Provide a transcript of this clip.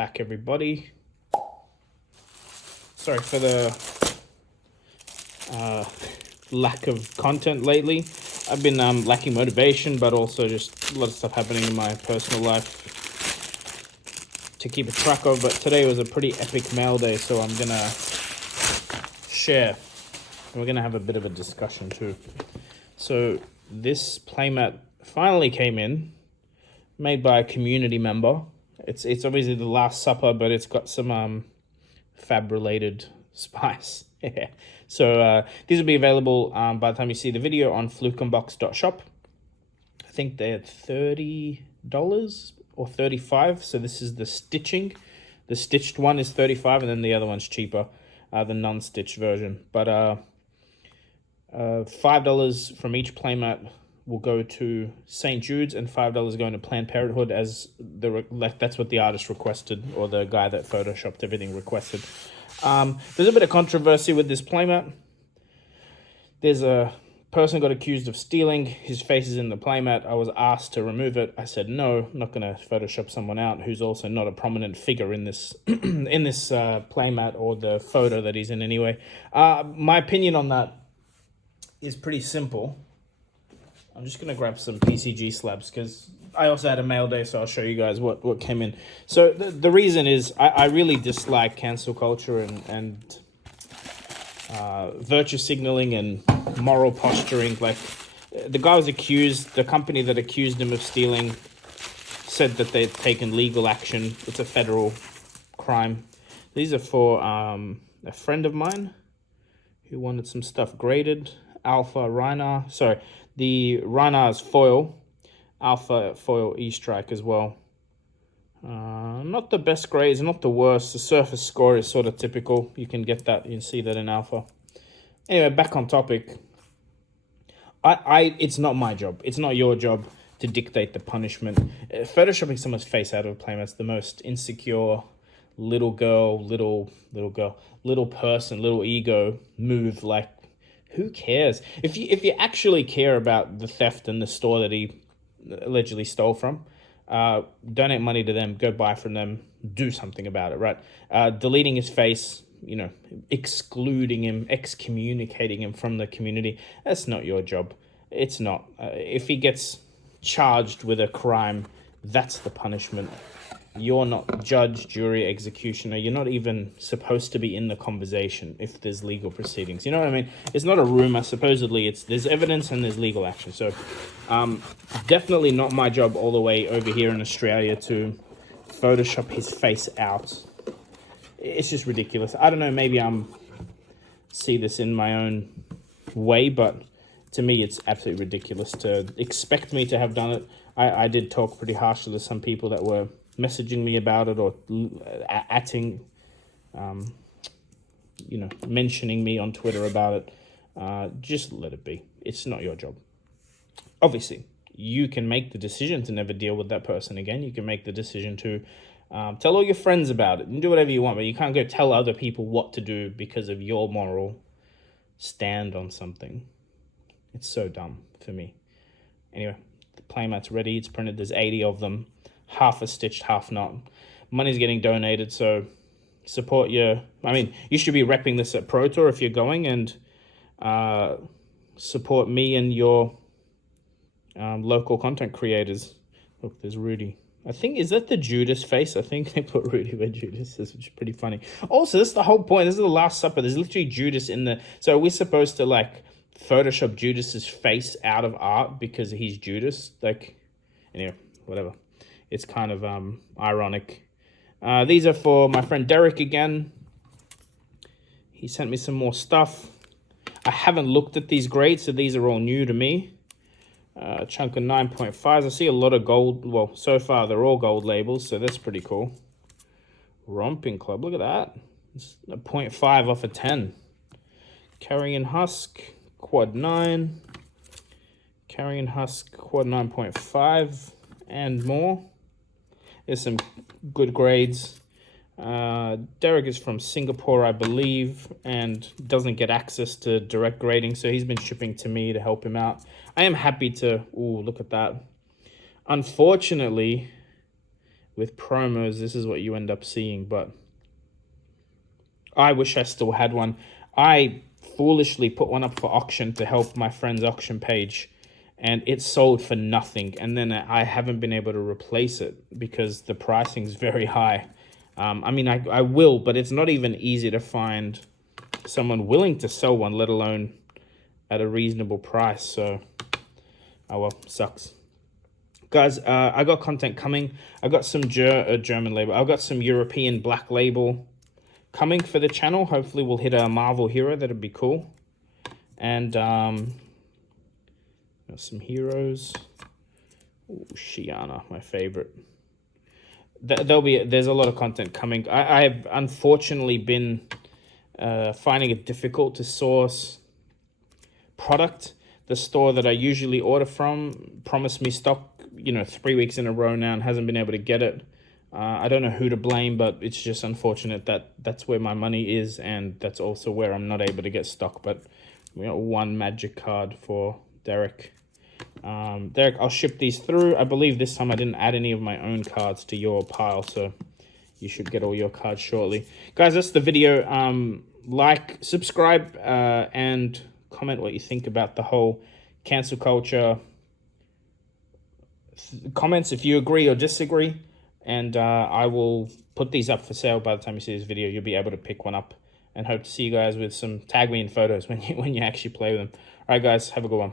back, everybody. Sorry for the lack of content lately. I've been lacking motivation, but also just a lot of stuff happening in my personal life to keep a track of. But today was a pretty epic mail day, so I'm gonna share. We're gonna have a bit of a discussion too. So this playmat finally came in, made by a community member. It's obviously the Last Supper, but it's got some fab related spice. So these will be available by the time you see the video on flukeunbox.shop. I think they're $30 or $35. So this is the stitching. The stitched one is $35, and then the other one's cheaper, the non-stitched version. But $5 from each playmat will go to St. Jude's, and $5 going to Planned Parenthood, as that's what the artist requested, or the guy that photoshopped everything requested. There's a bit of controversy with this playmat. There's a person got accused of stealing. His face is in the playmat. I was asked to remove it. I said no, I'm not going to Photoshop someone out who's also not a prominent figure in this in this playmat or the photo that he's in anyway. My opinion on that is pretty simple. I'm just going to grab some PCG slabs because I also had a mail day, so I'll show you guys what came in. So the reason is I really dislike cancel culture and virtue signaling and moral posturing. Like, the guy was accused, the company that accused him of stealing said that they'd taken legal action. It's a federal crime. These are for a friend of mine who wanted some stuff graded. Alpha Reinar, sorry, the Reinar's foil, Alpha foil E-Strike as well. Not the best grades, not the worst. The surface score is sort of typical. You can get that, you can see that in Alpha. Anyway, back on topic. It's not my job. It's not your job to dictate the punishment. Photoshopping someone's face out of a playmat's the most insecure little person, little ego move. Like, who cares? If you actually care about the theft and the store that he allegedly stole from, donate money to them, go buy from them, do something about it, right? Deleting his face, excluding him, excommunicating him from the community, that's not your job. It's not. If he gets charged with a crime, that's the punishment. You're not judge, jury, executioner. You're not even supposed to be in the conversation if there's legal proceedings. You know what I mean? It's not a rumor. Supposedly, there's evidence and there's legal action. So, definitely not my job all the way over here in Australia to Photoshop his face out. It's just ridiculous. I don't know. Maybe I'm see this in my own way, but to me, it's absolutely ridiculous to expect me to have done it. I did talk pretty harshly to some people that were messaging me about it or mentioning me on Twitter about it. Just let it be. It's not your job. Obviously, you can make the decision to never deal with that person again. You can make the decision to tell all your friends about it and do whatever you want, but you can't go tell other people what to do because of your moral stand on something. It's so dumb for me. Anyway, the playmat's ready. It's printed. There's 80 of them. Half are stitched, half not. Money's getting donated, so support you should be repping this at Pro Tour if you're going, and support me and your local content creators. Look, there's Rudy. I think, is that the Judas face? I think they put Rudy where Judas is, which is pretty funny. Also, this is the whole point. This is the Last Supper. There's literally Judas in the... So we're supposed to, Photoshop Judas's face out of art because he's Judas? Anyway, whatever. It's kind of ironic. These are for my friend Derek again. He sent me some more stuff. I haven't looked at these grades, so these are all new to me. A chunk of 9.5s. I see a lot of gold. Well, so far they're all gold labels, so that's pretty cool. Romping Club, look at that. It's a 0.5 off of 10. Carrion Husk, quad 9. Carrion Husk, quad 9.5, and more. There's some good grades. Derek is from Singapore, I believe, and doesn't get access to direct grading, so he's been shipping to me to help him out. I am happy to... Ooh, look at that. Unfortunately, with promos, this is what you end up seeing. But I wish I still had one. I foolishly put one up for auction to help my friend's auction page, and it sold for nothing. And then I haven't been able to replace it because the pricing is very high. I mean, I will, but it's not even easy to find someone willing to sell one, let alone at a reasonable price. So, oh well, sucks. Guys, I got content coming. I got some German label. I got some European black label coming for the channel. Hopefully we'll hit a Marvel hero. That'd be cool. And some heroes. Ooh, Shiana, my favorite. There's a lot of content coming. I have unfortunately been finding it difficult to source product. The store that I usually order from promised me stock, 3 weeks in a row now and hasn't been able to get it. I don't know who to blame, but it's just unfortunate that that's where my money is, and that's also where I'm not able to get stock. But we got one magic card for Derek. Derek, I'll ship these through. I believe this time I didn't add any of my own cards to your pile, so you should get all your cards shortly. Guys, that's the video. Like, subscribe, and comment what you think about the whole cancel culture. Comments if you agree or disagree. And I will put these up for sale by the time you see this video. You'll be able to pick one up, and hope to see you guys with some tag me in photos when you actually play with them. All right, guys, have a good one.